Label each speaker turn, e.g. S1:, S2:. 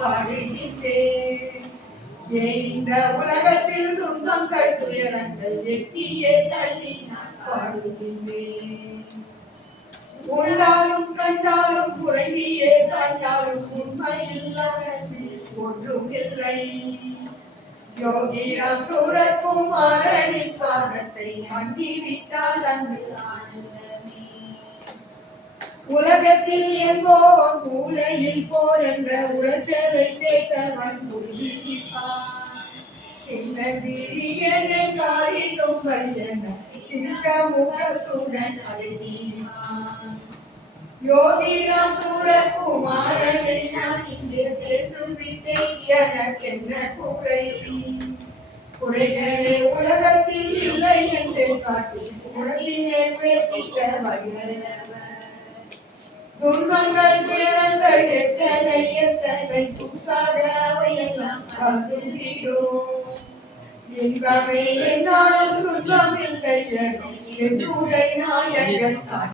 S1: பாடுகின்றேன் இந்த உலகத்தில் துன்பங்கள் துயரங்கள் எட்டியே தள்ளி நான் பாடுகின்றேன். உள்ளாலும் கண்டாலும் குறைவியே சாய்ந்தாலும் உண்மையில்லாமல் ஒன்றும் இல்லை யோகிராம் சூரகுமாரனின் பாதத்தை நம்பி விட்டால் அன்பு ஆனந்தமே. உலகத்தில் எங்கோ மூலையில் போர் என்ற உளைச்சலை கேட்டவன் புரிவிப்பான் சின்ன காலி தொம்பல் என சிந்த முகத்துடன் அழுகிறான் யோகிராம் சூரகுமாரனை நான் இங்கே சேர்த்து விட்டேன் எனக்கென்ன குறை குறைகளே உலகத்தில் இல்லை என்று காட்டி குழந்தையை உயர்த்திட்ட வல்லவர் துன்பங்கள் துயரங்கள் எத்தனை எத்தனை துசாக அவையெல்லாம் கருதிடும் இன்பமே என்னாலும் துன்பம் இல்லை என்னுடைய நாயகன்